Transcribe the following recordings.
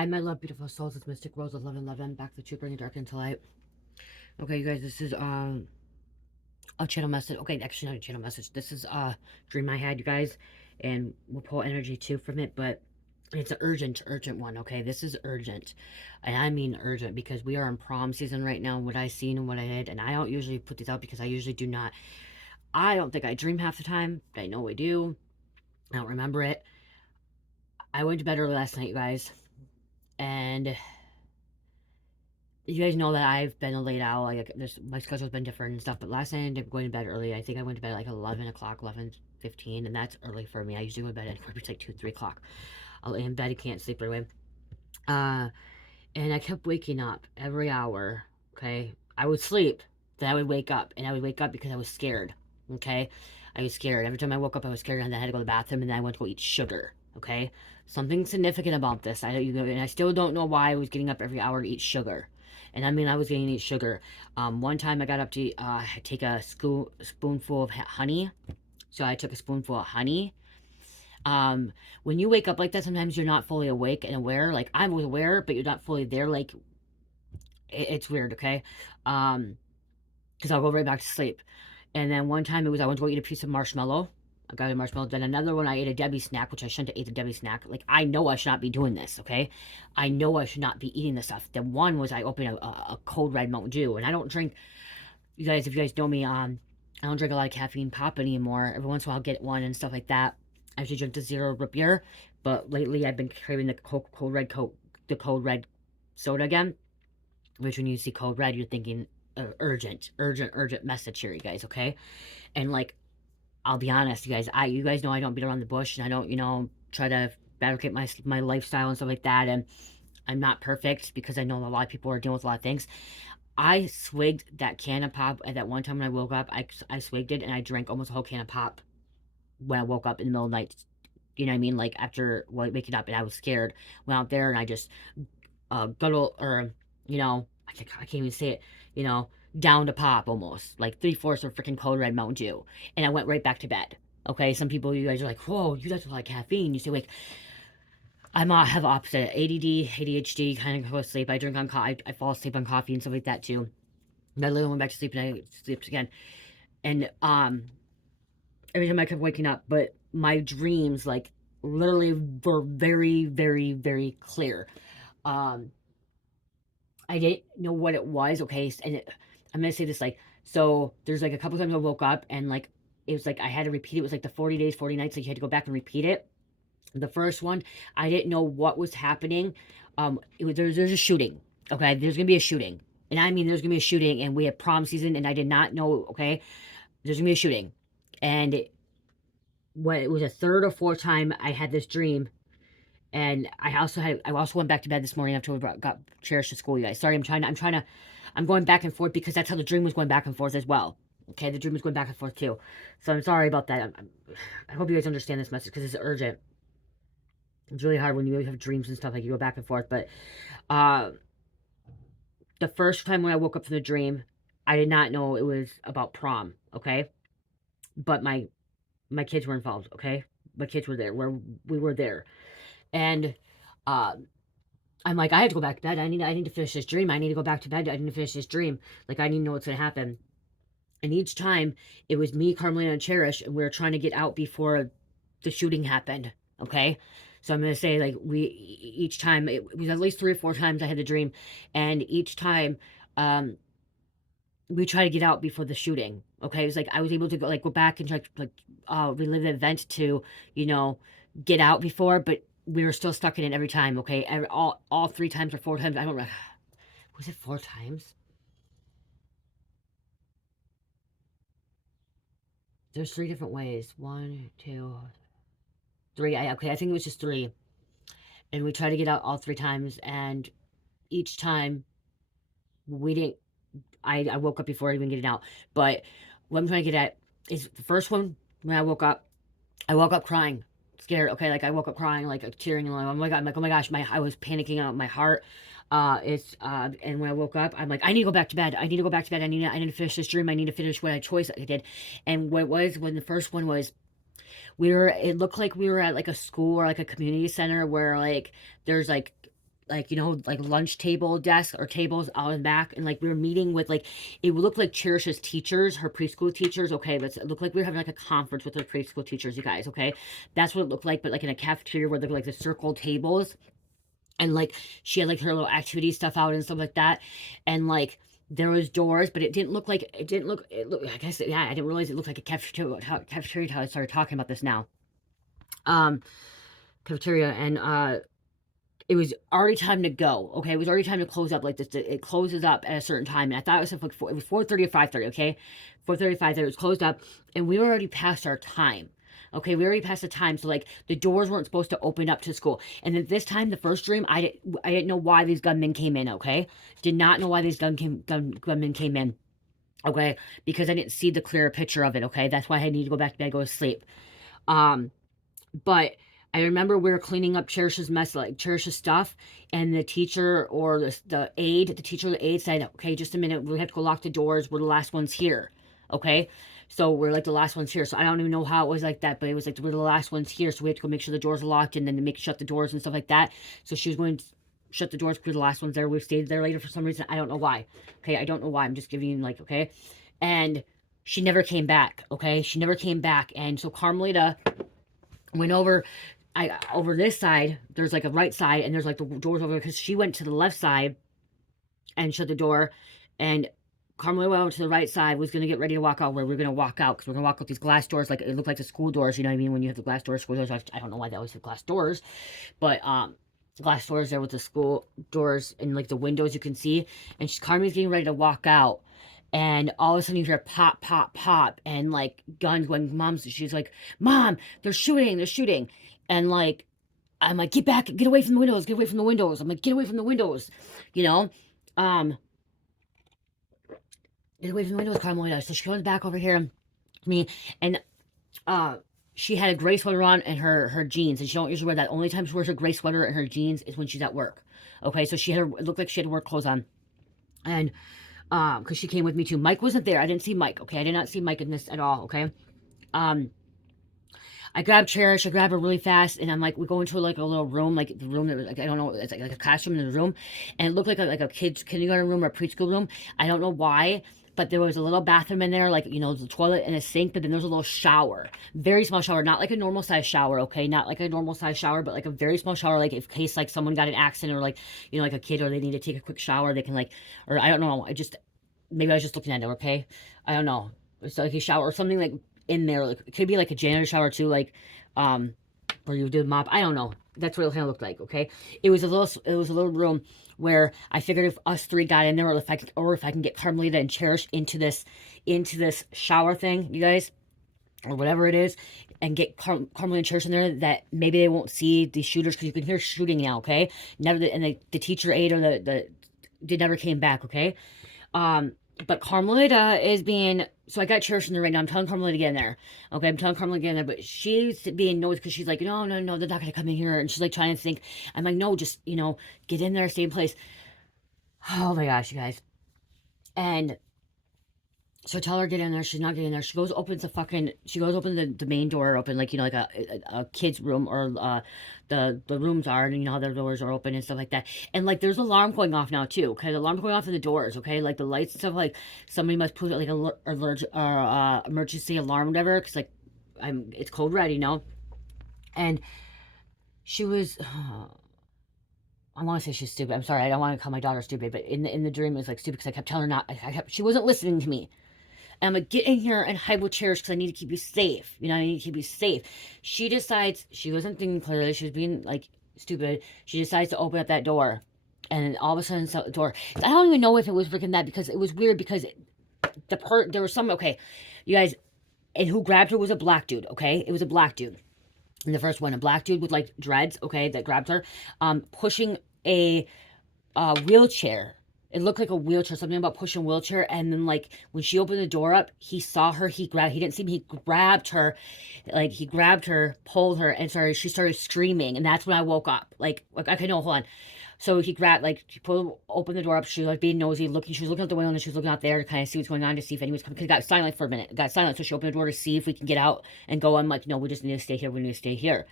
Hi, my love, beautiful souls. It's Mystic Rose of Love and Love. I'm back to Truth, bringing dark into light. Okay, you guys, this is a channel message. Okay, actually not a channel message. This is dream I had, you guys, and we'll pull energy too from it. But it's an urgent one. Okay, this is urgent, and I mean urgent because we are in prom season right now. What I seen and what I did, and I don't usually put these out because I usually do not. I don't think I dream half the time. I know I do. I don't remember it. I went to bed early last night, you guys, and you guys know that I've been a late owl. Like, my schedule's been different and stuff. But last night I ended up going to bed early. I think I went to bed at like 11 o'clock, 11:15, and that's early for me. I usually go to bed at like 2, 3 o'clock. I'll lay in bed. I can't sleep right away. Uh, and I kept waking up every hour. Okay, I would sleep, then I would wake up, and I would wake up because I was scared. Okay, I was scared every time I woke up. I was scared, and then I had to go to the bathroom, and then I went to go eat sugar. Okay, something significant about this. And I still don't know why I was getting up every hour to eat sugar. And I mean, I was getting to eat sugar. One time I got up to take a spoonful of honey. So I took a spoonful of honey. When you wake up like that, sometimes you're not fully awake and aware. Like, I was aware, but you're not fully there. Like, it's weird, okay? Because I'll go right back to sleep. And then one time I went to go eat a piece of marshmallow. I got a marshmallow. Then another one, I ate a Debbie snack, which I shouldn't have ate the Debbie snack. Like, I know I should not be doing this, okay? I know I should not be eating this stuff. Then one was I opened a cold red Mountain Dew. And I don't drink, you guys, if you guys know me, I don't drink a lot of caffeine pop anymore. Every once in a while I'll get one and stuff like that. I usually drink the zero root beer. But lately I've been craving the cold red soda again. Which when you see code red, you're thinking urgent message here, you guys, okay? And like, I'll be honest, you guys, you guys know I don't beat around the bush, and I don't, try to fabricate my lifestyle and stuff like that, and I'm not perfect because I know a lot of people are dealing with a lot of things. I swigged that can of pop at that one time when I woke up. I swigged it, and I drank almost a whole can of pop when I woke up in the middle of the night. You know what I mean? Like, after waking up, and I was scared. Went out there, and I just guttle, or I can't even say it, down to pop almost, like 3/4 of freaking cold red Mountain Dew, and I went right back to bed. Okay, some people, you guys are like, whoa, you guys are like caffeine. You say, wait, I have opposite ADD, ADHD, kind of go to sleep. I drink on coffee. I fall asleep on coffee and stuff like that too. And I literally went back to sleep and I slept again. And every time I kept waking up, but my dreams like literally were very, very, very clear. Um, I didn't know what it was, okay? And I'm gonna say this, like, so there's like a couple times I woke up and like it was like I had to repeat it. It was like the 40 days, 40 nights, like you had to go back and repeat it. The first one, I didn't know what was happening. There's a shooting, okay? There's gonna be a shooting, and I mean there's gonna be a shooting, and we have prom season, and I did not know, okay? There's gonna be a shooting, and when it was a third or fourth time I had this dream. And I also went back to bed this morning after we got cherished to school, you guys. Sorry, I'm going back and forth because that's how the dream was going back and forth as well. Okay, the dream was going back and forth too. So I'm sorry about that. I hope you guys understand this message because it's urgent. It's really hard when you have dreams and stuff, like you go back and forth. But uh, the first time when I woke up from the dream, I did not know it was about prom, okay? But my kids were involved, okay? My kids were there. We were there. And uh, I'm like, I have to go back to bed. I need to finish this dream. I need to go back to bed. I need to finish this dream. Like, I need to know what's gonna happen. And each time it was me, Carmelina, and Cherish, and we were trying to get out before the shooting happened. Okay, so I'm gonna say, like, each time it was at least 3 or 4 times I had the dream, and each time we try to get out before the shooting. Okay, it was like I was able to go back and try to relive the event to get out before, but we were still stuck in it every time. Okay, all 3 times or 4 times. I don't know. Was it 4 times? There's 3 different ways. 1, 2, 3. Okay, I think it was just 3. And we tried to get out all 3 times, and each time we didn't. I woke up before even getting out. But what I'm trying to get at is the first one when I woke up crying, scared. Okay, like I woke up crying, like tearing, and like, oh my god, I'm like, oh my gosh, I was panicking out my heart. And when I woke up, I'm like, I need to go back to bed. I need to go back to bed. I need to finish this dream. I need to finish what choice I did. And what it was when the first one was, it looked like we were at like a school or like a community center where like there's like like, you know, like lunch table desk or tables out in back, and like we were meeting with like, it looked like Cherish's teachers, her preschool teachers, okay, but it looked like we were having like a conference with her preschool teachers, you guys, okay? That's what it looked like, but like in a cafeteria where there were like the circle tables, and like she had like her little activity stuff out and stuff like that, and like there was doors, but it didn't look like, it looked, I guess, yeah, I didn't realize it looked like a cafeteria until I started talking about this now. Um, Cafeteria, and it was already time to go. Okay, it was already time to close up. Like this, it closes up at a certain time, and I thought it was like it was 4:30 or 5:30. Okay, 4:30, 5:30. It was closed up, and we were already past our time. Okay, we already passed the time, so like the doors weren't supposed to open up to school. And then this time, the first dream, I didn't know why these gunmen came in. Okay, did not know why these gunmen came in. Okay, because I didn't see the clearer picture of it. Okay, that's why I need to go back to bed, go to sleep. Um, but I remember we were cleaning up Cherish's mess, like Cherish's stuff, and the teacher or the teacher or the aide said, okay, just a minute, we have to go lock the doors. We're the last ones here. Okay. So we're like the last ones here. So I don't even know how it was like that, but it was like we're the last ones here. So we have to go make sure the doors are locked and then to shut the doors and stuff like that. So she was going to shut the doors because we're the last ones there. We stayed there later for some reason. I don't know why. Okay. I don't know why. I'm just giving you like, okay. And she never came back. Okay. She never came back. And so Carmelita went over, over this side. There's like a right side, and there's like the doors over, because she went to the left side and shut the door, and Carmelita went over to the right side, was going to get ready to walk out, where we're going to walk out, because we're going to walk out these glass doors, like it looked like the school doors, you know what I mean, when you have the glass doors, school doors. I don't know why they always have glass doors, but glass doors there with the school doors, and like the windows you can see, and Carmen's getting ready to walk out, and all of a sudden you hear pop, pop, pop, and like guns going. She's like, Mom, they're shooting, and like, I'm like, get back, get away from the windows, get away from the windows. I'm like, get away from the windows, you know, get away from the windows, Carmelita. So she comes back over here to me, and she had a gray sweater on and her jeans, and she don't usually wear that. Only time she wears her gray sweater and her jeans is when she's at work. Okay, so it looked like she had work clothes on, and because she came with me too. Mike wasn't there. I didn't see Mike. Okay, I did not see Mike in this at all. Okay, I grabbed Cherish, I grabbed her really fast, and I'm like, we go into like a little room, like the room that was like, I don't know, it's like a classroom in the room, and it looked like a kid's kindergarten room or a preschool room. I don't know why, but there was a little bathroom in there, like, you know, the toilet and a sink, but then there's a little shower, very small shower, not like a normal size shower, okay, not like a normal size shower, but like a very small shower, like in case like someone got an accident, or like, you know, like a kid, or they need to take a quick shower, they can like, or I don't know, maybe I was just looking at it, okay, I don't know, it's like a shower or something like in there, like it could be like a janitor shower too, like where you do mop. I don't know. That's what it kind of looked like. Okay, it was a little room where I figured if us three got in there, or if I can get Carmelita and Cherish into this shower thing, you guys, or whatever it is, and get Carmelita and Cherish in there, that maybe they won't see the shooters, because you can hear shooting now. Okay, never, and the teacher aide or they never came back. Okay, but Carmelita is being, so I got Cherish in there right now. I'm telling Carmelita to get in there. Okay, I'm telling Carmelita to get in there, but she's being nosy, because she's like, no, they're not going to come in here. And she's like trying to think. I'm like, no, just, you know, get in there, stay in place. Oh my gosh, you guys. And so I tell her get in there. She's not getting in there. She goes open the main door open, like, you know, like a kid's room, or the rooms are, and you know how the doors are open and stuff like that. And like there's an alarm going off now too. Okay, the alarm going off in the doors. Okay, like the lights and stuff. Like somebody must put like a emergency alarm, whatever. Because like it's code red, you know. And she was. I want to say she's stupid. I'm sorry. I don't want to call my daughter stupid, but in the dream it was like stupid, because I kept telling her not. She wasn't listening to me. And I'm like, get in here and hide with Cherish, because I need to keep you safe. You know, I need to keep you safe. She decides, she wasn't thinking clearly. She was being, like, stupid. She decides to open up that door. And all of a sudden, the door. I don't even know if it was freaking that, because it was weird, because there was some, okay, you guys, and who grabbed her was a black dude, okay? It was a black dude. In the first one, a black dude with, like, dreads, okay, that grabbed her, pushing a wheelchair. It looked like a wheelchair, something about pushing a wheelchair. And then, like, when she opened the door up, he saw her. He didn't see me. He grabbed her, pulled her, and she started screaming. And that's when I woke up. Like, okay, no, hold on. So he opened the door up. She was like being nosy, looking. She was looking out the window, and she was looking out there to kind of see what's going on, to see if anyone's coming. Because it got silent for a minute. It got silent. So she opened the door to see if we can get out and go. I'm like, no, we just need to stay here. We need to stay here.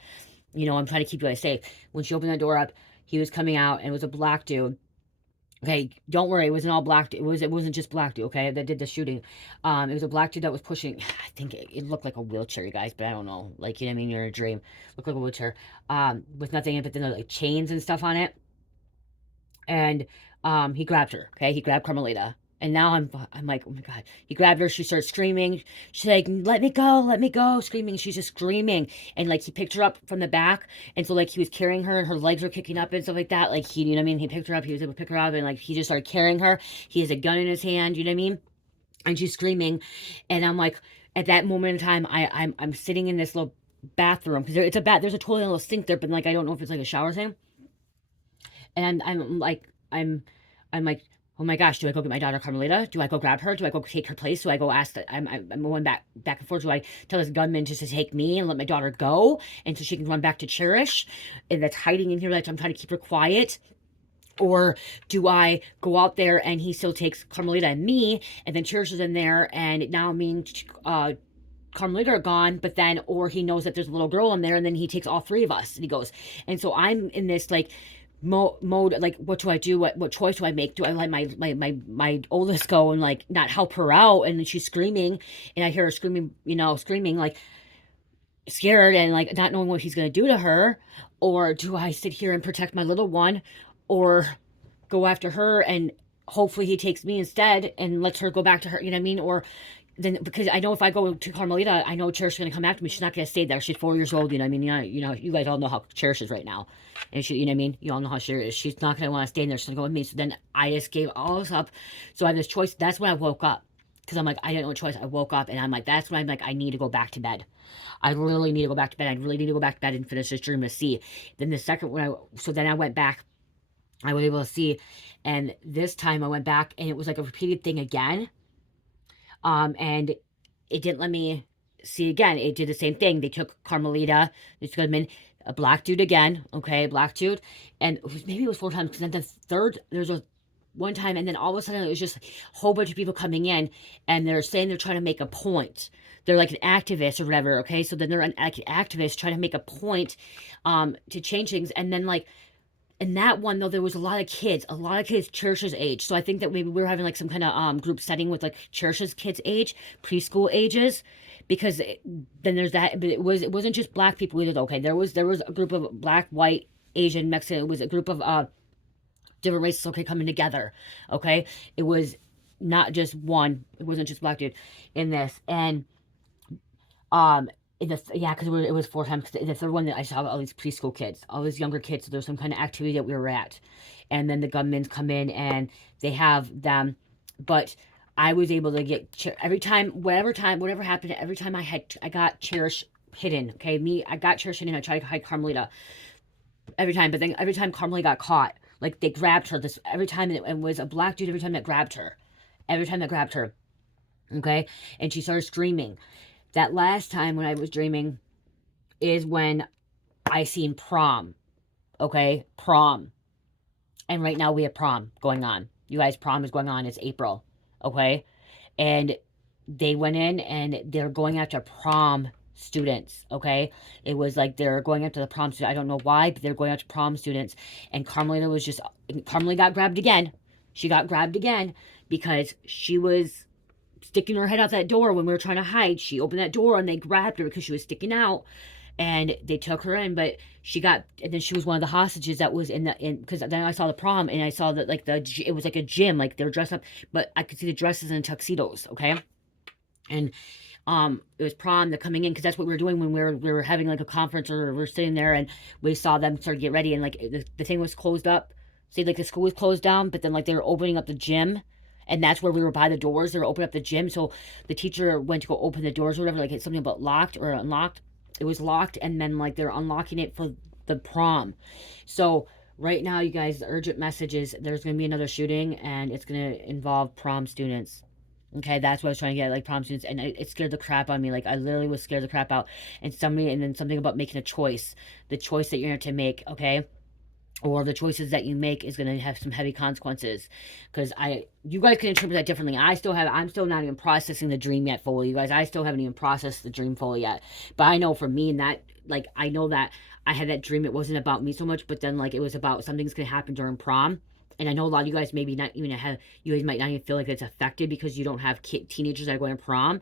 You know, I'm trying to keep you guys safe. When she opened the door up, He was coming out, and it was a black dude. Okay, don't worry, it wasn't all black. It wasn't just black dude. Okay, that did the shooting. It was a black dude that was pushing. I think it looked like a wheelchair, you guys, but I don't know. Like, you know what I mean? You're in a dream. Looked like a wheelchair. With nothing in it, but then like chains and stuff on it. And he grabbed her. Okay, he grabbed Carmelita. And now I'm like, oh my god. He grabbed her. She starts screaming. She's like, let me go, screaming. She's just screaming. And like he picked her up from the back, and so like he was carrying her, and her legs were kicking up and stuff like that. Like he, you know what I mean? He picked her up. He was able to pick her up, and like he just started carrying her. He has a gun in his hand. You know what I mean? And she's screaming, and I'm like, at that moment in time, I'm sitting in this little bathroom because there's a toilet and a little sink there, but like I don't know if it's like a shower thing. And I'm like, oh my gosh, do I go get my daughter Carmelita? Do I go grab her? Do I go take her place? Do I go ask that I'm going back and forth? Do I tell this gunman just to take me and let my daughter go, and so she can run back to Cherish, and that's hiding in here, like I'm trying to keep her quiet? Or do I go out there and he still takes Carmelita and me, and then Cherish is in there, and now me and Carmelita are gone, but then, or he knows that there's a little girl in there, and then he takes all three of us, and he goes. And so I'm in this like mode, like, what do I do? What choice do I make? Do I let my oldest go and like not help her out, and then she's screaming, and I hear her screaming, screaming like scared and like not knowing what he's gonna do to her? Or do I sit here and protect my little one, or go after her and hopefully he takes me instead and lets her go back to her, you know what I mean? Or then, because I know if I go to Carmelita, I know Cherish is going to come after me. She's not going to stay there. She's 4 years old, you know what I mean? You guys all know how Cherish is right now. And she, you know what I mean? You all know how she is. She's not going to want to stay in there. She's going to go with me. So then I just gave all this up. So I have this choice. That's when I woke up. Because I'm like, I didn't know what choice. I woke up and I'm like, that's when I'm like, I need to go back to bed. I really need to go back to bed. I really need to go back to bed and finish this dream to see. Then the second one, so then I went back. I was able to see. And this time I went back and it was like a repeated thing again. And it didn't let me see again. It did the same thing. They took Carmelita. They took him in. A black dude again. Okay, black dude. And maybe it was 4 times. Because then the third, there's a one time. And then all of a sudden, it was just a whole bunch of people coming in. And they're saying they're trying to make a point. They're like an activist or whatever. Okay, so then they're an activist trying to make a point to change things. And then like, in that one though, there was a lot of kids Cherish's age. So I think that maybe we were having like some kind of group setting with like Cherish's kids age, preschool ages, because then there's that. But it wasn't just black people either. Okay, there was a group of black, white, Asian, Mexican. It was a group of different races. Okay, coming together. Okay, it was not just one. It wasn't just black dude in this. And yeah, because it was 4 times. The third one that I saw all these preschool kids, all these younger kids. So there's some kind of activity that we were at, and then the gunmen come in and they have them. But I was able to get every time, whatever happened. Every time I got Cherish hidden. Okay, I got Cherish hidden. I tried to hide Carmelita every time, but then every time Carmelita got caught, like they grabbed her. Every time it was a black dude. Every time that grabbed her, okay, and she started screaming. That last time when I was dreaming is when I seen Prom. Okay? Prom. And right now we have Prom going on. You guys, Prom is going on. It's April. Okay? And they went in and they're going after prom students. Okay? It was like they're going after the prom students. I don't know why, but they're going after prom students. And Carmelita got grabbed again. She got grabbed again because she was sticking her head out that door when we were trying to hide. She opened that door and they grabbed her because she was sticking out, and they took her in. But and then she was one of the hostages that was because then I saw the prom and I saw that like it was like a gym, like they're dressed up, but I could see the dresses and tuxedos. Okay, and it was Prom. They're coming in because that's what we were doing when we were having like a conference, or we are sitting there and we saw them start to get ready, and like the thing was closed up. See, like the school was closed down, but then like they were opening up the gym. And that's where we were by the doors. They were opening up the gym. So the teacher went to go open the doors or whatever. Like it's something about locked or unlocked. It was locked. And then like they're unlocking it for the prom. So right now, you guys, the urgent message is there's going to be another shooting. And it's going to involve prom students. Okay, that's what I was trying to get, like prom students. And it scared the crap out of me. Like I literally was scared the crap out. And then something about making a choice. The choice that you're going to make. Okay. or the choices that you make is going to have some heavy consequences. Because you guys can interpret that differently. I'm still not even processing the dream yet fully, you guys. I still haven't even processed the dream fully yet. But I know for me, and that, like, I know that I had that dream, it wasn't about me so much, but then, like, it was about something's going to happen during prom. And I know a lot of you guys maybe not even have, you guys might not even feel like it's affected because you don't have teenagers that are going to prom.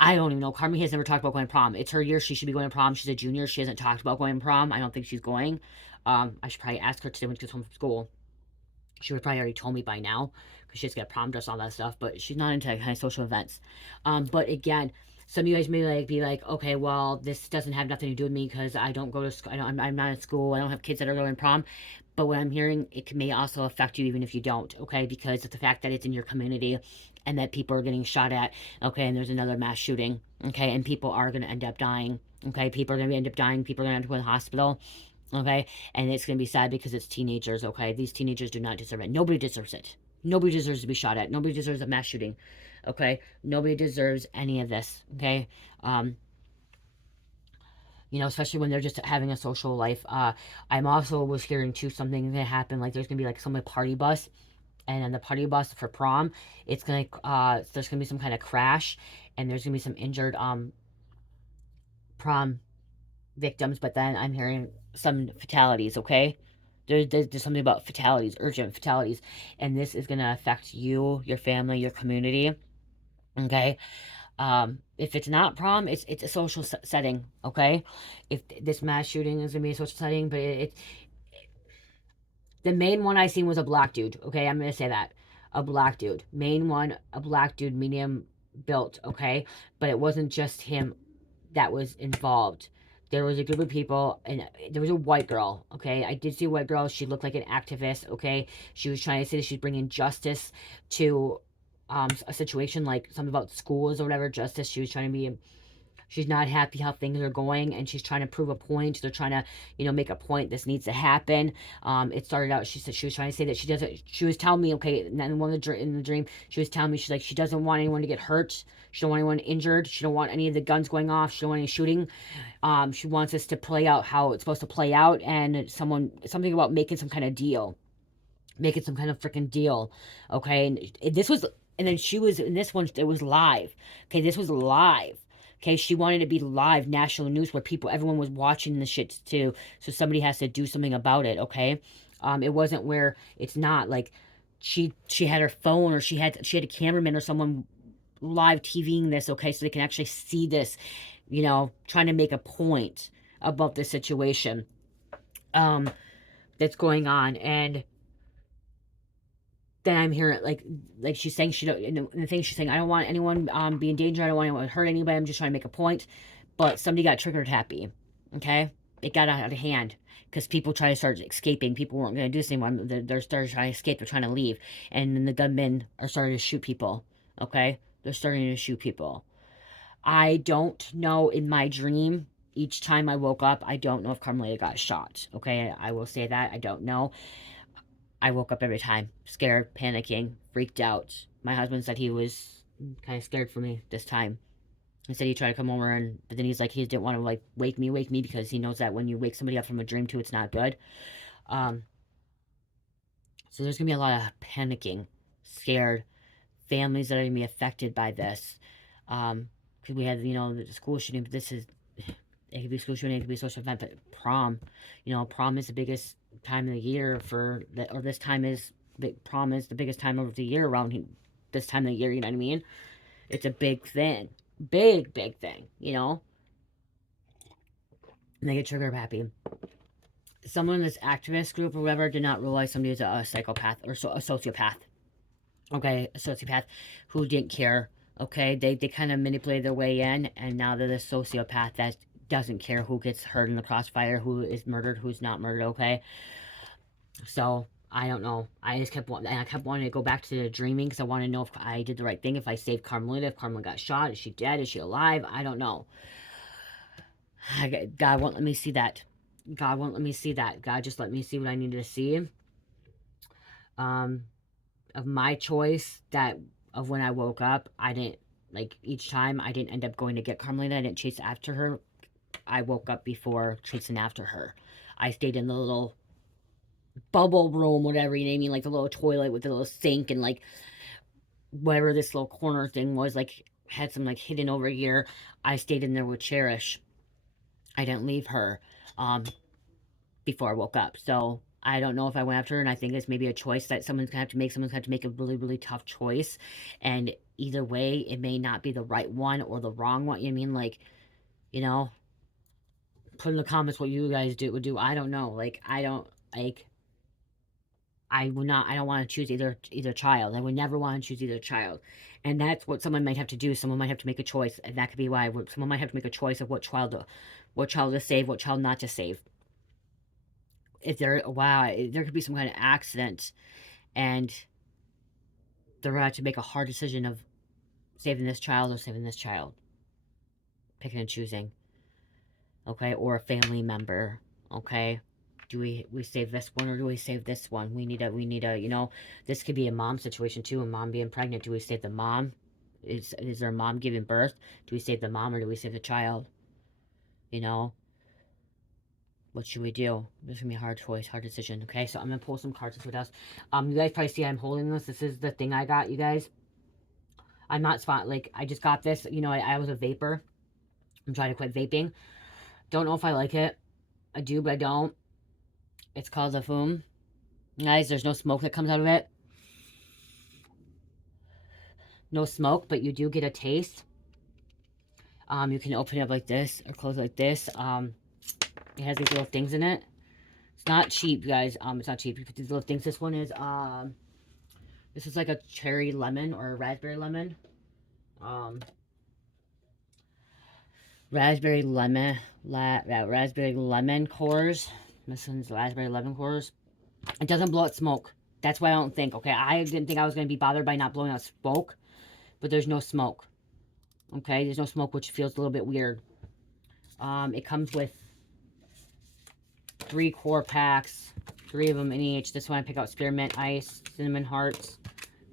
I don't even know. Carmi has never talked about going to prom. It's her year. She should be going to prom. She's a junior. She hasn't talked about going to prom. I don't think she's going. I should probably ask her today when she gets home from school. She would probably already told me by now because she has to get prom dress, all that stuff. But she's not into kind of social events. But again, some of you guys may be like, okay, well, this doesn't have nothing to do with me because I don't go to school. I'm not at school. I don't have kids that are going to prom. But what I'm hearing, it may also affect you even if you don't, okay? Because of the fact that it's in your community and that people are getting shot at, okay? And there's another mass shooting, okay? And people are going to end up dying, okay? People are going to end up dying. People are going to end up in the hospital, okay? And it's going to be sad because it's teenagers, okay? These teenagers do not deserve it. Nobody deserves it. Nobody deserves to be shot at. Nobody deserves a mass shooting, okay? Nobody deserves any of this, okay? Especially when they're just having a social life. I'm also was hearing too something that happened, like there's gonna be like some party bus, and then the party bus for prom, there's gonna be some kind of crash, and there's gonna be some injured prom victims. But then I'm hearing some fatalities. Okay, there's something about fatalities, urgent fatalities, and this is gonna affect you, your family, your community. Okay, if it's not prom, it's a social setting. Okay, if this mass shooting is gonna be a social setting, but the main one I seen was a black dude. Okay, I'm gonna say that, a black dude. Main one, a black dude, medium built. Okay, but it wasn't just him that was involved. There was a group of people, and there was a white girl. Okay, I did see a white girl. She looked like an activist. Okay, she was trying to say that she's bringing justice to a situation, like something about schools or whatever. Justice. She was trying to be, she's not happy how things are going, and she's trying to prove a point. They're trying to, make a point. This needs to happen. It started out, she said she was trying to say that she doesn't, she was telling me, okay, and then in the dream, she was telling me, she's like, she doesn't want anyone to get hurt. She don't want anyone injured. She don't want any of the guns going off. She don't want any shooting. She wants us to play out how it's supposed to play out, and something about making some kind of deal, making some kind of freaking deal. Okay, and this was, and then she was in this one, it was live. Okay, this was live. Okay, she wanted to be live national news where everyone was watching the shit too. So somebody has to do something about it. Okay, it wasn't where it's not like she had her phone, or she had a cameraman or someone live TVing this. Okay, so they can actually see this. Trying to make a point about the situation that's going on. And then I'm hearing like she's saying she don't, and the thing she's saying, I don't want anyone be in danger. I don't want anyone to hurt anybody. I'm just trying to make a point. But somebody got triggered happy. Okay, it got out of hand because people try to start escaping. People weren't going to do this anymore. They're starting to escape. They're trying to leave, and then the gunmen are starting to shoot people. Okay, they're starting to shoot people. I don't know, in my dream, each time I woke up, I don't know if Carmelita got shot. Okay, I will say that. I don't know. I woke up every time scared, panicking, freaked out. My husband said he was kind of scared for me this time. He said he tried to come over, but then he's like, he didn't want to like wake me because he knows that when you wake somebody up from a dream too, it's not good. Um, so there's gonna be a lot of panicking, scared families that are gonna be affected by this. Because we had, the school shooting, but this is, it could be school shooting, it could be a social event, but prom, prom is the biggest time of the year or this time is, prom is the biggest time of the year around this time of the year, you know what I mean? It's a big thing. Big thing, And they get trigger happy. Someone in this activist group or whatever did not realize somebody was a psychopath or a sociopath. Okay, a sociopath who didn't care. Okay, they kind of manipulated their way in, and now they're the sociopath that doesn't care who gets hurt in the crossfire, who is murdered, who's not murdered. Okay, so I don't know. I kept wanting to go back to the dreaming because I want to know if I did the right thing, if I saved Carmelita, if Carmelita got shot, is she dead, is she alive? I don't know. God won't let me see that. God won't let me see that. God just let me see what I needed to see. Of my choice, that of when I woke up, I didn't, like, each time I didn't end up going to get Carmelita. I didn't chase after her. I woke up before chasing after her. I stayed in the little bubble room, whatever you name it, like the little toilet with the little sink and like whatever this little corner thing was, like had some like hidden over here. I stayed in there with Cherish. I didn't leave her um before I woke up. So I don't know if I went after her, and I think it's maybe a choice that someone's gonna have to make. Someone's gonna have to make a really, really tough choice. And either way, it may not be the right one or the wrong one. You know what I mean? Like, you know, put in the comments what you guys would do. I don't know. Like, I don't like I would not. I don't want to choose either child. I would never want to choose either child, and that's what someone might have to do. Someone might have to make a choice, and that could be why someone might have to make a choice of what child to save, what child not to save. If there, wow, there could be some kind of accident, and they're gonna have to make a hard decision of saving this child or saving this child, picking and choosing. Okay, or a family member. Okay, do we save this one or do we save this one? We need a this could be a mom situation too, a mom being pregnant. Do we save the mom? Is there a mom giving birth? Do we save the mom or do we save the child? You know, what should we do? This is gonna be a hard choice, hard decision. Okay, so I'm gonna pull some cards into us. You guys probably see I'm holding this. This is the thing I got, you guys. I'm not like I just got this. I was a vapor. I'm trying to quit vaping. Don't know if I like it. I do, but I don't. It's called a Foom. Guys, there's no smoke that comes out of it. No smoke, but you do get a taste. You can open it up like this or close it like this. It has these little things in it. It's not cheap, guys. It's not cheap. You put these little things. This one is this is like a cherry lemon or a raspberry lemon. Raspberry lemon cores. This one's raspberry lemon cores. It doesn't blow out smoke. That's why I don't think. Okay, I didn't think I was going to be bothered by not blowing out smoke, but there's no smoke. Okay, there's no smoke, which feels a little bit weird. It comes with 3 core packs, 3 of them in each. This one I pick out spearmint ice, cinnamon hearts,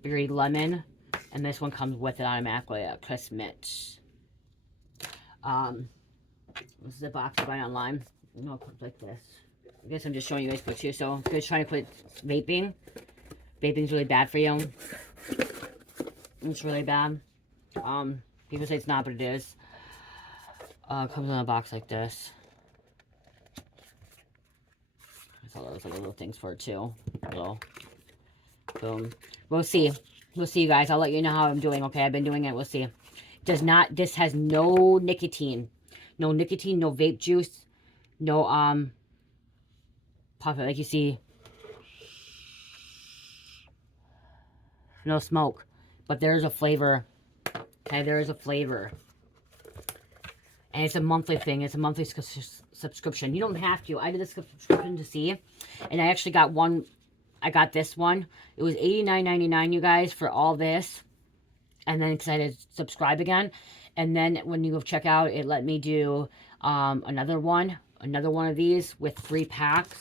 berry lemon, and this one comes with it automatically, a crisp mint. This is a box I buy online. It comes like this. I guess I'm just showing you guys quick too. So, I'm trying to quit vaping. Vaping's really bad for you. It's really bad. People say it's not, but it is. It comes in a box like this. There's all those little things for it too. Little, boom. We'll see. We'll see, you guys. I'll let you know how I'm doing. Okay, I've been doing it. We'll see. This has no nicotine. No nicotine, no vape juice, no, puff it like you see. No smoke. But there's a flavor. Okay, there is a flavor. And it's a monthly thing. It's a monthly subscription. You don't have to. I did this subscription to see. And I actually got one. I got this one. It was $89.99, you guys, for all this. And then because I had to subscribe again. And then when you go check out, it let me do another one of these with 3 packs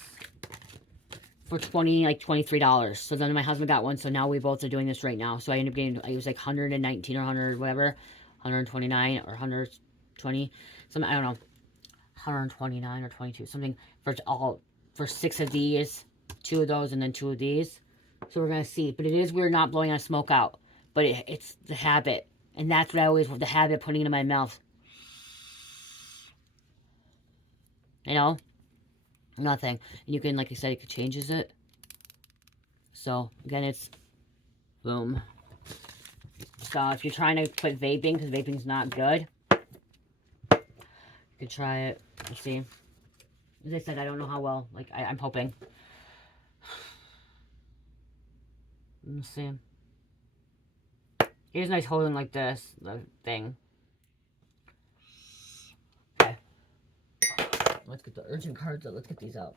for $23. So then my husband got one. So now we both are doing this right now. So I ended up getting, it was like 119 or 100, whatever, 129 or 120, something, I don't know, 129 or 22, something for 6 of these, 2 of those, and then 2 of these. So we're going to see. But it is weird not blowing on smoke out. But it's the habit. And that's what I always, the habit of putting it in my mouth. You know? Nothing. And you can, like I said, it changes it. So, again, it's boom. So, if you're trying to quit vaping, because vaping's not good, you could try it. Let's see. As I said, I don't know how well. Like, I'm hoping. Let's see. Here's nice holding like this, the thing. Okay. Let's get the urgent cards out. Let's get these out.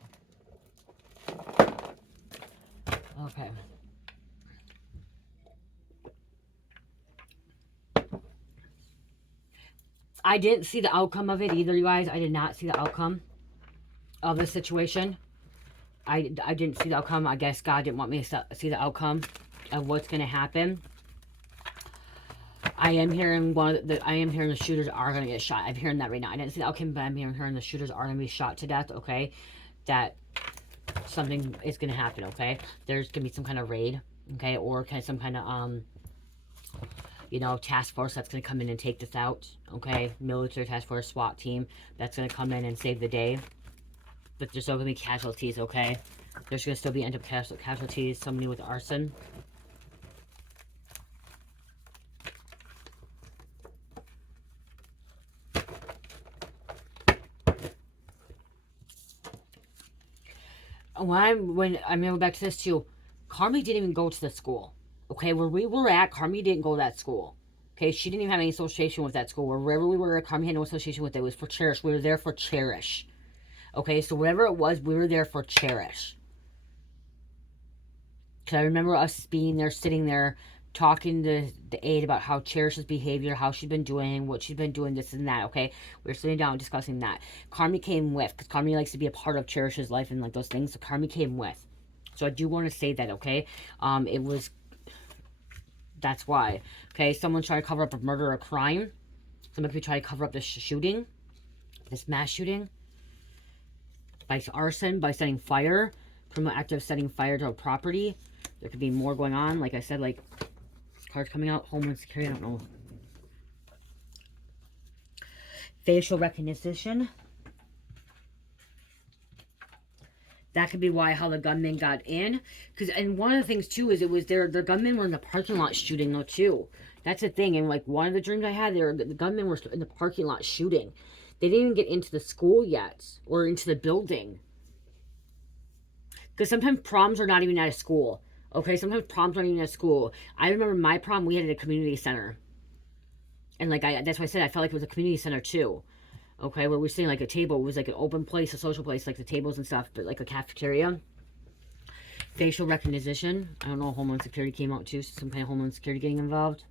Okay. I didn't see the outcome of it either, you guys. I did not see the outcome of the situation. I didn't see the outcome. I guess God didn't want me to see the outcome of what's going to happen. I am hearing the shooters are going to get shot. I'm hearing that right now. I didn't see the outcome, but I'm hearing the shooters are going to be shot to death. Okay, that something is going to happen, okay? There's going to be some kind of raid, okay? Or some kind of, you know, task force that's going to come in and take this out, okay? Military task force, SWAT team that's going to come in and save the day. But there's still going to be casualties, okay? There's going to still be end up casualties, somebody with arson. When I'm going to go back to this too, Carmi didn't even go to the school. Okay, where we were at, Carmi didn't go to that school. Okay, she didn't even have any association with that school. Wherever we were at, Carmi had no association with it. It was for Cherish. We were there for Cherish. Okay, so whatever it was, we were there for Cherish. Because I remember us being there, sitting there, talking to the aide about how Cherish's behavior, how she's been doing, what she's been doing, this and that, okay? We were sitting down and discussing that. Carmi came with, because Carmi likes to be a part of Cherish's life and like those things, so Carmi came with. So I do want to say that, okay? That's why. Okay, someone's trying to cover up a murder or a crime. Someone could be trying to cover up this shooting, this mass shooting, by arson, by setting fire, criminal act of setting fire to a property. There could be more going on. Like I said, like, cards coming out, Homeland Security, I don't know. Facial recognition. That could be why how the gunmen got in. And one of the things, too, is it was their gunmen were in the parking lot shooting, though, too. That's the thing. And, like, one of the dreams I had, the gunmen were in the parking lot shooting. They didn't even get into the school yet. Or into the building. Because sometimes proms are not even at a school. Okay, sometimes proms aren't even at a school. I remember my prom, we had it at a community center. And, like, that's why I said I felt like it was a community center, too. Okay, where we're sitting like a table. It was like an open place, a social place, like the tables and stuff, but like a cafeteria. Facial recognition. I don't know, Homeland Security came out too, so some kind of Homeland Security getting involved.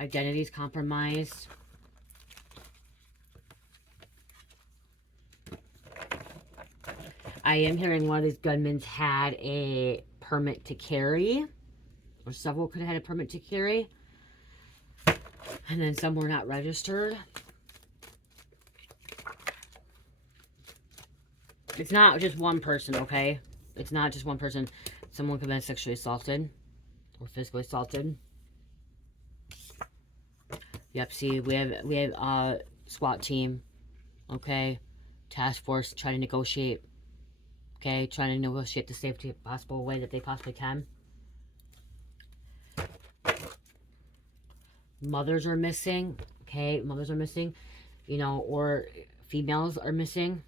Identities compromised. I am hearing one of these gunmen had a permit to carry, or several could have had a permit to carry, and then some were not registered. It's not just one person, okay? It's not just one person. Someone could have been sexually assaulted or physically assaulted. Yep, see, we have SWAT team, okay? Task force trying to negotiate, okay? Trying to negotiate the safest possible way that they possibly can. Mothers are missing, okay? Mothers are missing, you know, or females are missing.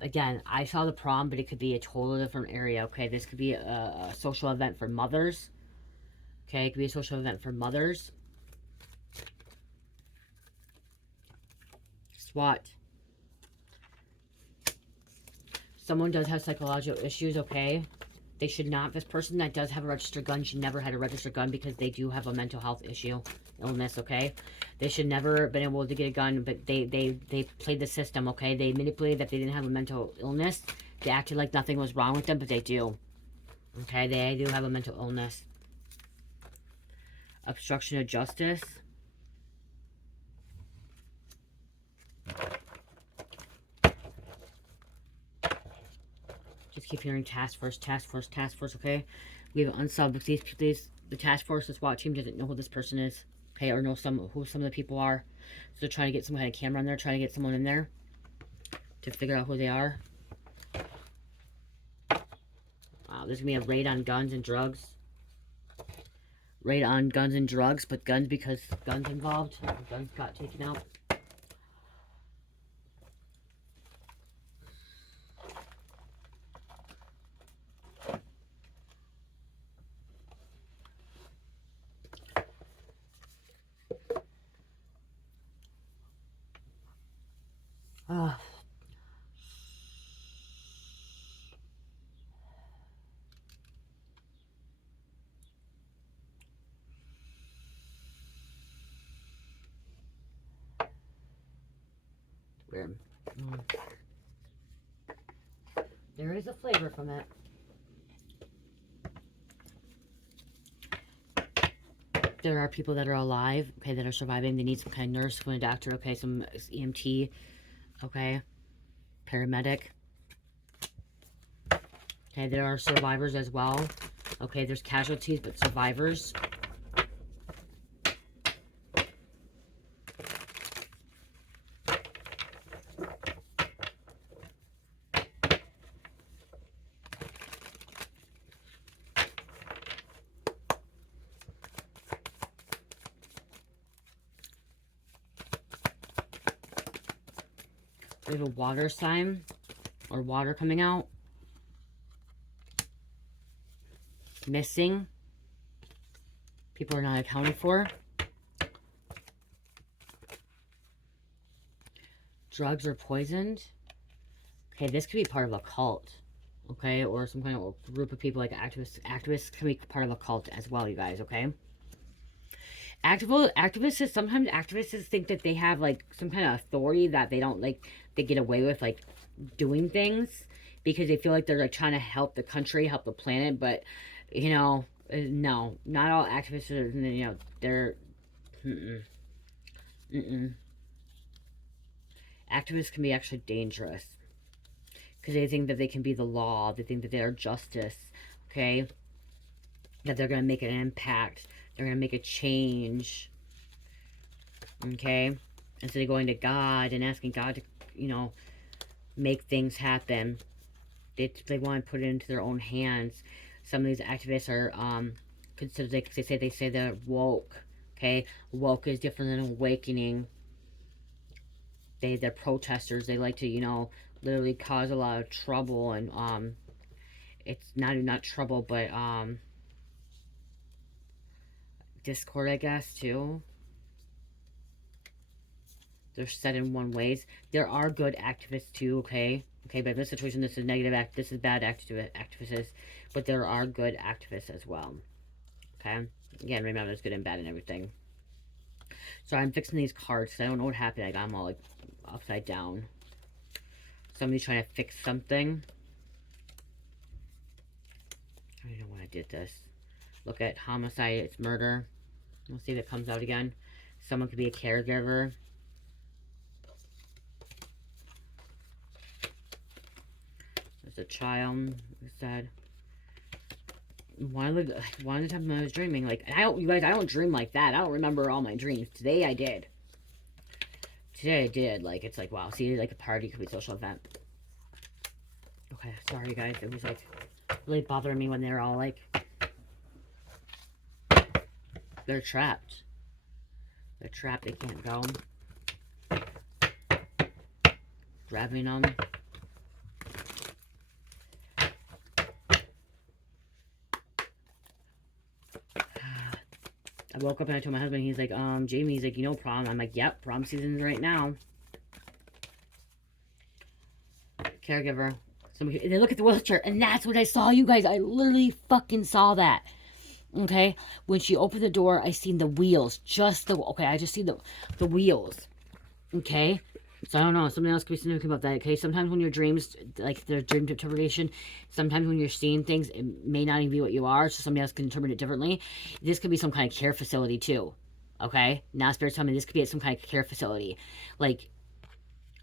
Again, I saw the prom, but it could be a totally different area, okay? This could be a social event for mothers. Okay, it could be a social event for mothers. SWAT. Someone does have psychological issues, okay? They should not, this person that does have a registered gun should never had a registered gun because they do have a mental health issue, illness, okay? They should never been able to get a gun, but they played the system, okay? They manipulated that they didn't have a mental illness. They acted like nothing was wrong with them, but they do. Okay, they do have a mental illness. Obstruction of justice. Just keep hearing task force, task force, task force, okay? We have unsolved because the task force, the SWAT team doesn't know who this person is, okay, or know who some of the people are. So they're trying to get some kind of camera in there, trying to get someone in there to figure out who they are. Wow, there's gonna be a raid on guns and drugs. Raid on guns and drugs, but guns because guns involved. Guns got taken out. sugar. Mm. There is a flavor from it. There are people that are alive, okay, that are surviving. They need some kind of nurse, a doctor, okay, some EMT, okay, paramedic. Okay, there are survivors as well. Okay, there's casualties, but survivors. There's a water sign or water coming out. Missing. People are not accounted for. Drugs are poisoned. Okay, this could be part of a cult. Okay, or some kind of group of people like activists. Activists can be part of a cult as well, you guys, okay? Sometimes activists think that they have like some kind of authority that they don't like, they get away with like doing things because they feel like they're like trying to help the country, help the planet, but you know, no, not all activists are, you know, they're activists can be actually dangerous because they think that they can be the law, they think that they are justice, okay, that they're going to make an impact, they're going to make a change, okay, instead of going to God and asking God to, you know, make things happen. They want to put it into their own hands. Some of these activists are considered, they say they're woke, okay? Woke is different than awakening. They're protesters. They like to, you know, literally cause a lot of trouble, and it's not trouble, but discord, I guess, too. They're set in one ways. There are good activists too, okay? Okay, but in this situation, this is negative this is bad activists, but there are good activists as well. Okay? Again, remember there's good and bad and everything. So I'm fixing these cards because I don't know what happened. I got them all like upside down. Somebody's trying to fix something. I don't know when I did this. Look at homicide, it's murder. We'll see if it comes out again. Someone could be a caregiver. There's a child. Who said one of the times I was dreaming, like, you guys, I don't dream like that. I don't remember all my dreams. Today I did. Today I did. Like, it's like, wow. See, like a party could be a social event. Okay, sorry guys. It was like really bothering me when they're all like, they're trapped. They're trapped. They can't go. Grabbing them. I woke up and I told my husband, he's like, Jamie, he's like, you know, prom. I'm like, yep, prom season's right now. Caregiver. Somebody, they look at the wheelchair, and that's what I saw, you guys. I literally fucking saw that. Okay? When she opened the door, I seen the wheels. Okay, I just see the wheels. Okay? So I don't know. Something else could be significant about that. Okay? Sometimes when your dreams, like their dream interpretation, sometimes when you're seeing things, it may not even be what you are, so somebody else can interpret it differently. This could be some kind of care facility too. Okay? Now Spirit's telling me this could be at some kind of care facility. Like,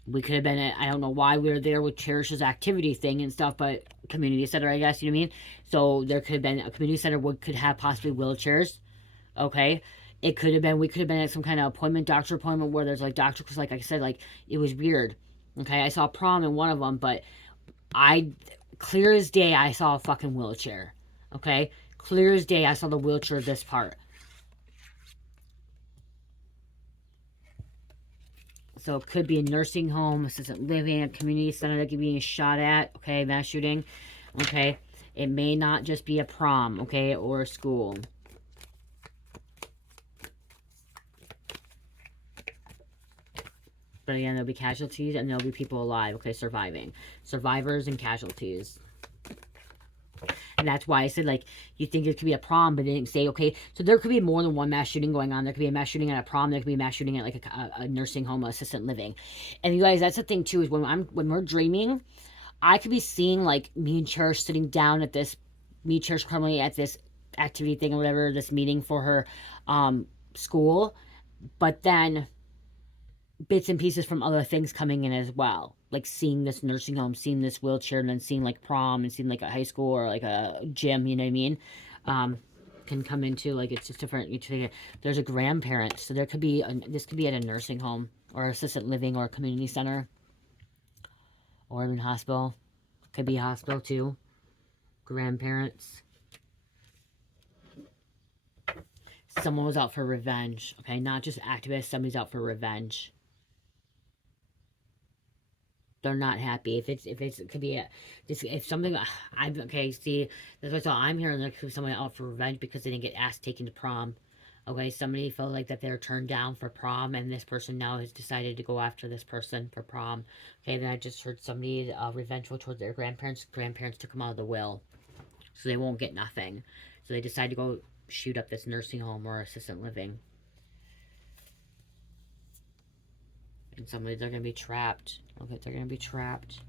we could have been at, I don't know why we were there with Cherish's activity thing and stuff, but community center, I guess, you know what I mean? So there could have been a community center could have possibly wheelchairs. Okay? It could have been, we could have been at some kind of doctor appointment where there's like doctor, because like I said, like it was weird. Okay, I saw prom in one of them, but clear as day, I saw a fucking wheelchair. Okay, clear as day, I saw the wheelchair this part. So it could be a nursing home, assisted living, a community center that could be being shot at. Okay, mass shooting. Okay, it may not just be a prom. Okay, or a school. But again, there'll be casualties and there'll be people alive. Okay, surviving. Survivors and casualties. And that's why I said, like, you think it could be a prom, but they didn't say, okay, so there could be more than one mass shooting going on. There could be a mass shooting at a prom. There could be a mass shooting at, like, a nursing home, assistant living. And you guys, that's the thing, too, is when we're dreaming, I could be seeing, like, me and Cherish sitting down at this, me, Cherish, currently at this activity thing or whatever, this meeting for her school. But then bits and pieces from other things coming in as well, like seeing this nursing home, seeing this wheelchair, and then seeing like prom and seeing like a high school or like a gym, you know what I mean? Can come into, like, it's just different. There's a grandparent, so there could be this could be at a nursing home or assisted living or a community center or even hospital. Could be a hospital too. Grandparents. Someone was out for revenge. Okay, not just activists. Somebody's out for revenge. They're not happy. It could be if something. I'm okay. See, that's what I'm hearing. There could be someone out for revenge because they didn't get asked taken to prom. Okay, somebody felt like that they're turned down for prom, and this person now has decided to go after this person for prom. Okay, then I just heard somebody revengeful towards their grandparents. Grandparents took them out of the will, so they won't get nothing. So they decide to go shoot up this nursing home or assistant living. And they're going to be trapped. Okay, they're going to be trapped.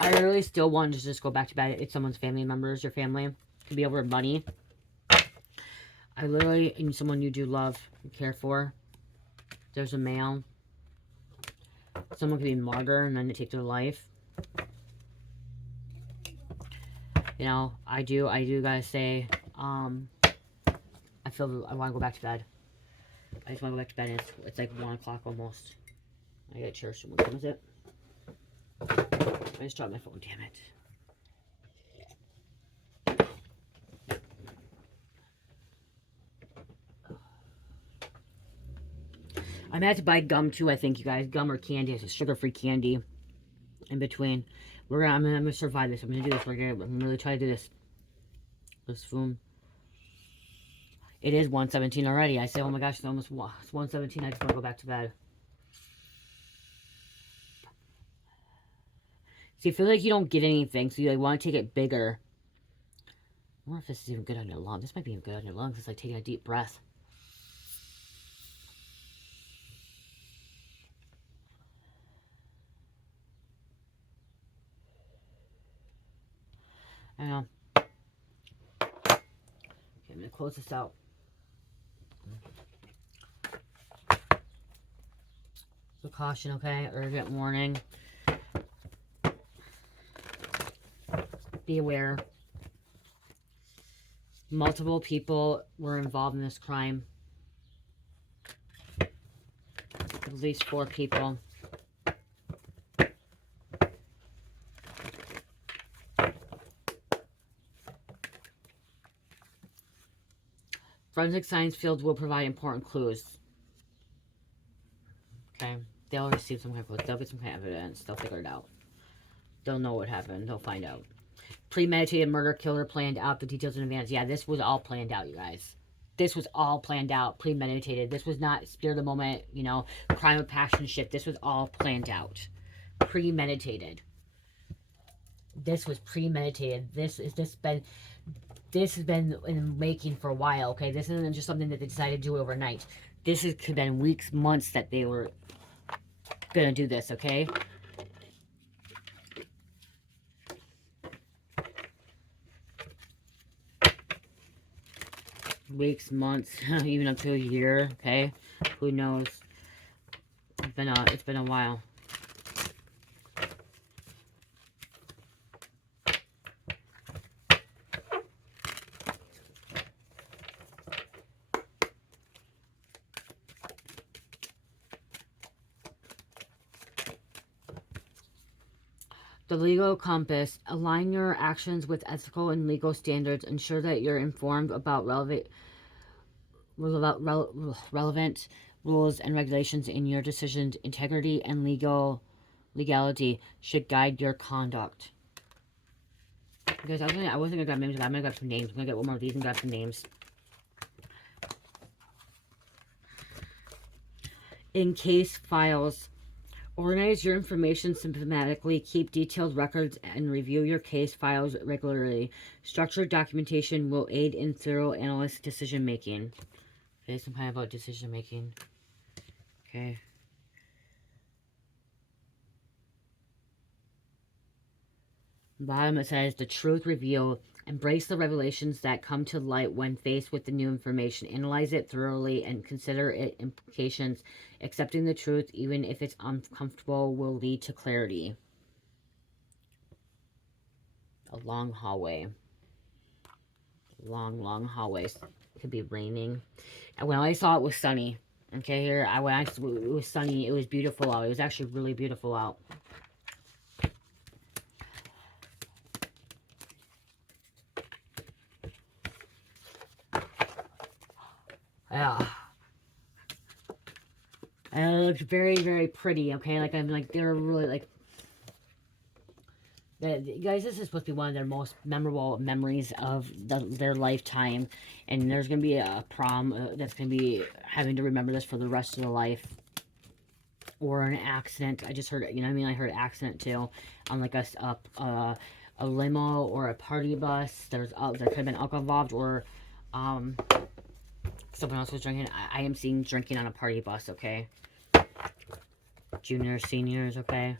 I really still want to just go back to bed. It's someone's family members, your family. It could be over money. I literally, and someone you do love and care for. There's a male. Someone could be a martyr and then they take their life. You know, I do gotta say, I want to go back to bed. I just want to go back to bed, and it's like 1 o'clock almost. I got church. What time is it? I just dropped my phone, damn it. I'm gonna have to buy gum too, I think, you guys. Gum or candy. It's a sugar-free candy in between. I'm gonna survive this. I'm gonna do this. I'm gonna really try to do this. This foam. It is 1:17 already. I say, oh my gosh, it's almost 1:17. I just want to go back to bed. So you feel like you don't get anything, so you like want to take it bigger. I wonder if this is even good on your lungs. This might be even good on your lungs. It's like taking a deep breath. I know. Okay, I'm gonna close this out. So caution, okay? Urgent warning. Be aware. Multiple people were involved in this crime. At least 4 people. Forensic science fields will provide important clues. Okay. They'll receive some kind of clues. They'll get some kind of evidence. They'll figure it out. They'll know what happened. They'll find out. Premeditated murder, killer planned out the details in advance. Yeah, this was all planned out, you guys. This was all planned out, premeditated. This was not spur of the moment, you know, crime of passion shit. This was all planned out. Premeditated. This was premeditated. This has been in making for a while, okay? This isn't just something that they decided to do overnight. This has been weeks, months that they were gonna do this, okay? Weeks, months, even up to a year, okay? Who knows? It's been a while. The legal compass. Align your actions with ethical and legal standards. Ensure that you're informed about relevant rules and regulations in your decisions. Integrity and legality should guide your conduct. Because I wasn't gonna grab names, I'm gonna grab some names. I'm gonna get one more of these and grab some names. in case files. Organize your information systematically. Keep detailed records and review your case files regularly. Structured documentation will aid in thorough analyst decision making. Okay, some kind about decision making. Okay. Bottom it says the truth revealed. Embrace the revelations that come to light when faced with the new information. Analyze it thoroughly and consider its implications. Accepting the truth, even if it's uncomfortable, will lead to clarity. A long hallway. Long hallways. It could be raining. And when I saw it was sunny. Okay, here it was sunny. It was beautiful out. It was actually really beautiful out. Yeah. And it looked very, very pretty, okay? Like, I'm like, they're really, like, guys, this is supposed to be one of their most memorable memories of their lifetime. And there's going to be a prom that's going to be having to remember this for the rest of their life. Or an accident. I just heard, you know what I mean? I heard accident, too. On, like, a limo or a party bus. There could have been alcohol involved, or, someone else was drinking. I am seeing drinking on a party bus, okay? Juniors, seniors, okay?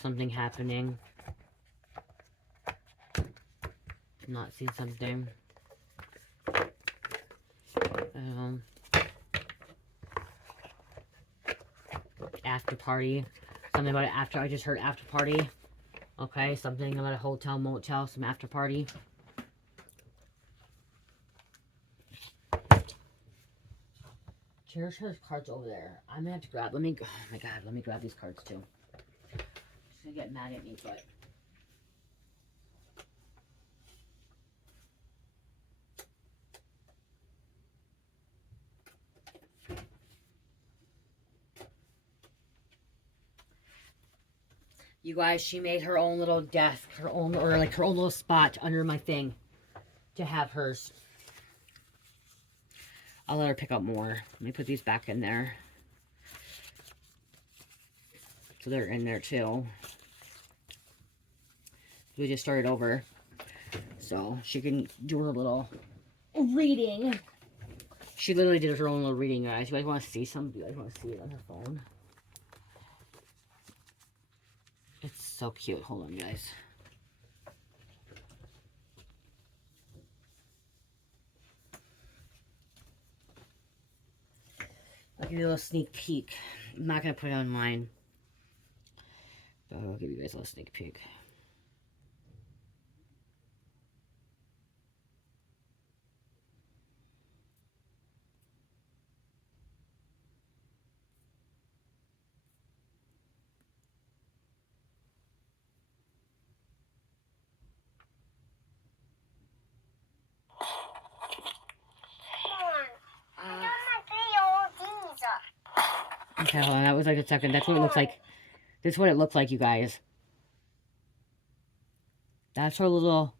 Something happening. I'm not seeing something. After party. Something about it after. I just heard after party. Okay, something about a hotel, motel, some after party. Here's her cards over there. I'm gonna have to grab. Oh my god, let me grab these cards too. She's gonna get mad at me, but. You guys, she made her own little desk, her own little spot under my thing to have hers. I'll let her pick up more. Let me put these back in there. So they're in there too. We just started over. So she can do her little reading. She literally did her own little reading, guys. You guys want to see something? You guys want to see it on her phone? It's so cute. Hold on, guys. I'll give you a little sneak peek. I'm not going to put it online. But I'll give you guys a little sneak peek. Okay, hold on. That was like a second. That's what it looks like. This is what it looks like, you guys. That's her little...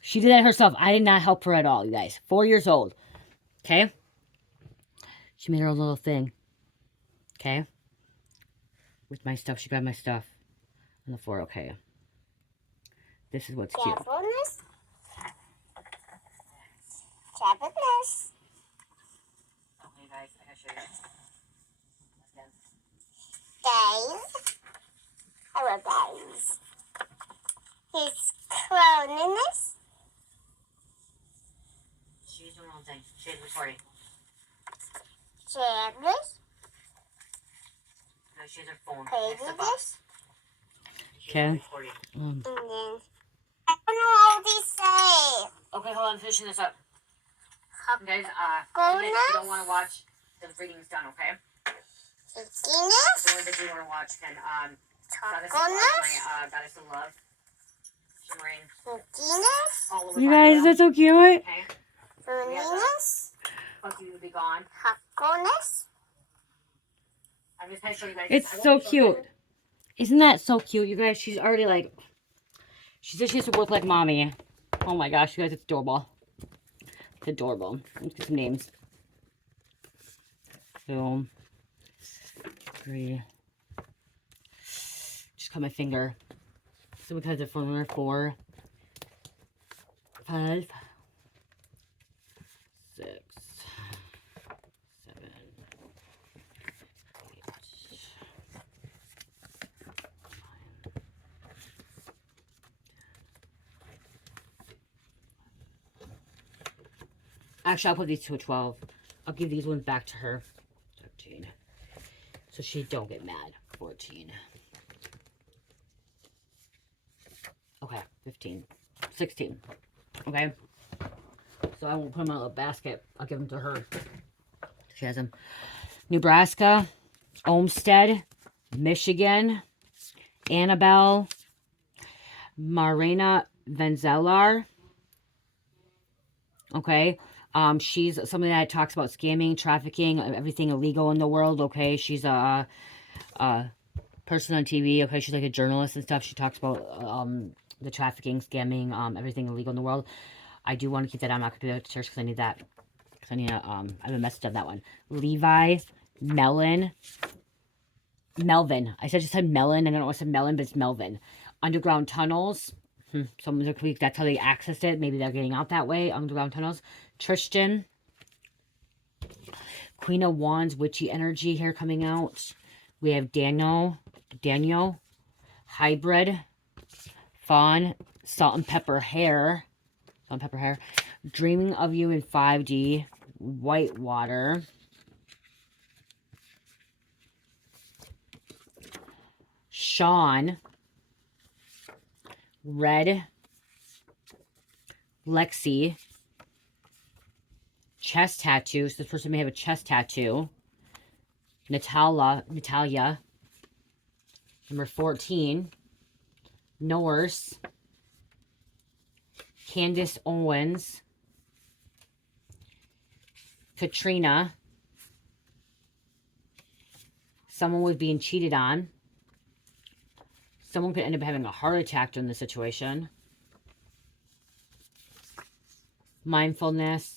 She did that herself. I did not help her at all, you guys. 4 years old. Okay? She made her own little thing. Okay? With my stuff. She grabbed my stuff on the floor. Okay. This is what's cute. Carefulness. Okay, guys. I gotta show you. Days. Hello, days. His cloniness. She's doing her own thing. She's recording. Chadless. No, she has her phone. Pages. Okay. And then I don't know how these say. Okay, hold on. I'm finishing this up. Guys, Happiness. if you don't want to watch, the reading's done, okay? Happiness. The one that you want to watch can, Happiness. Goddess of Love. Shimmering. Happiness. All over You guys, that's so cute. okay? Happiness. Fuck you to be gone. Happiness. I'm just going to show you guys. It's so cute. Isn't that so cute, you guys? She's already like... She said she has to work like mommy. Oh my gosh, you guys, it's adorable. It's adorable. Let's get some names. 2, 3. Just cut my finger. So because the phone number 4, 5, 6, 7, 8. Actually, I'll put these to a 12. I'll give these ones back to her. 13. So she don't get mad. 14. Okay, 15. 16. Okay. So I won't put them in a little basket. I'll give them to her. She has them. Nebraska, Olmsted, Michigan, Annabelle, Marina Venzelar. Okay. She's somebody that talks about scamming, trafficking, everything illegal in the world. Okay. She's a person on TV. Okay. She's like a journalist and stuff. She talks about the trafficking, scamming, everything illegal in the world. I do want to keep that. I'm not going to do that to church because I need that. Because I need a, I have a message of that one. Levi, Melvin. I just said Melon. I don't know what I said Melon, but it's Melvin. Underground tunnels. That's how they accessed it. Maybe they're getting out that way. Underground tunnels. Tristan. Queen of Wands, witchy energy here coming out. We have Daniel. Hybrid. Fawn. Salt and pepper hair. Dreaming of you in 5D. Whitewater. Sean. Red. Lexi. Chest tattoo. So this person may have a chest tattoo. Natalia. Number 14. Norse. Candace Owens. Katrina. Someone was being cheated on. Someone could end up having a heart attack during the situation. Mindfulness.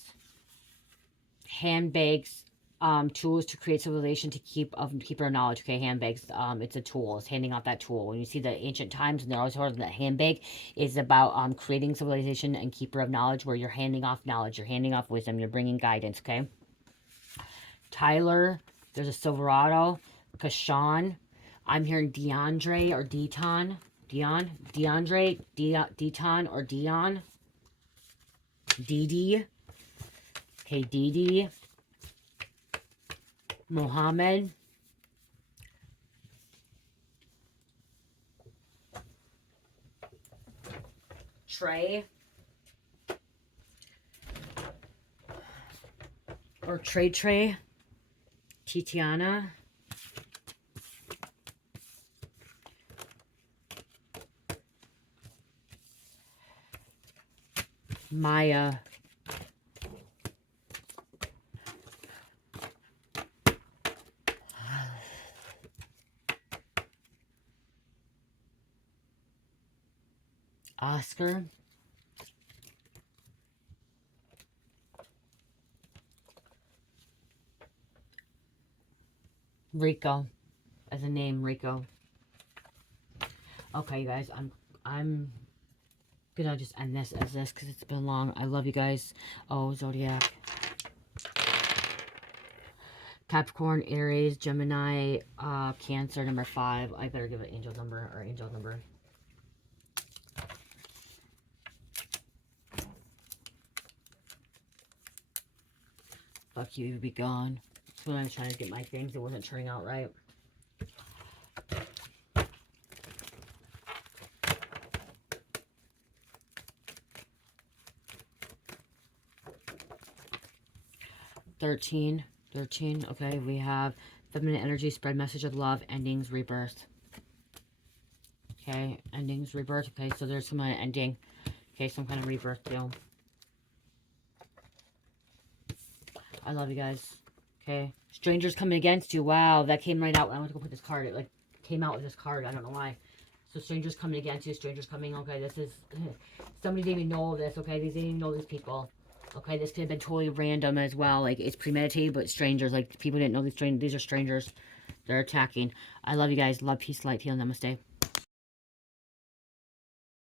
Handbags. Tools to create civilization to keep our knowledge. Okay, handbags. It's a tool. It's handing out that tool. When you see the ancient times and they're always holding that handbag, is about creating civilization and keeper of knowledge, where you're handing off knowledge, you're handing off wisdom, you're bringing guidance. Okay. Tyler. There's a Silverado. Kashawn. I'm hearing DeAndre or Deton. DeAndre, Deton or Dion. Dee. Okay, Dee. Mohammed. Trey. Or Trey. Titiana. Maya. Oscar. Rico. As a name, Rico. Okay, you guys, I'm gonna just end this as this because it's been long. I love you guys. Oh, Zodiac. Capricorn, Aries, Gemini, Cancer, number 5. I better give it angel number. Fuck you, be gone. That's when I was trying to get my things. It wasn't turning out right. Thirteen. Okay, we have feminine energy, spread message of love, endings, rebirth. Okay, endings, rebirth. Okay, so there's some kind of ending. Okay, some kind of rebirth deal. I love you guys. Okay, strangers coming against you. Wow, that came right out. I went to go put this card. It like came out with this card. I don't know why. So strangers coming against you. Strangers coming. Okay, this is somebody didn't even know this. Okay, they didn't even know these people. Okay, this could have been totally random as well. Like, it's premeditated, but strangers. Like, people didn't know these are strangers. They're attacking. I love you guys. Love, peace, light, heal, namaste.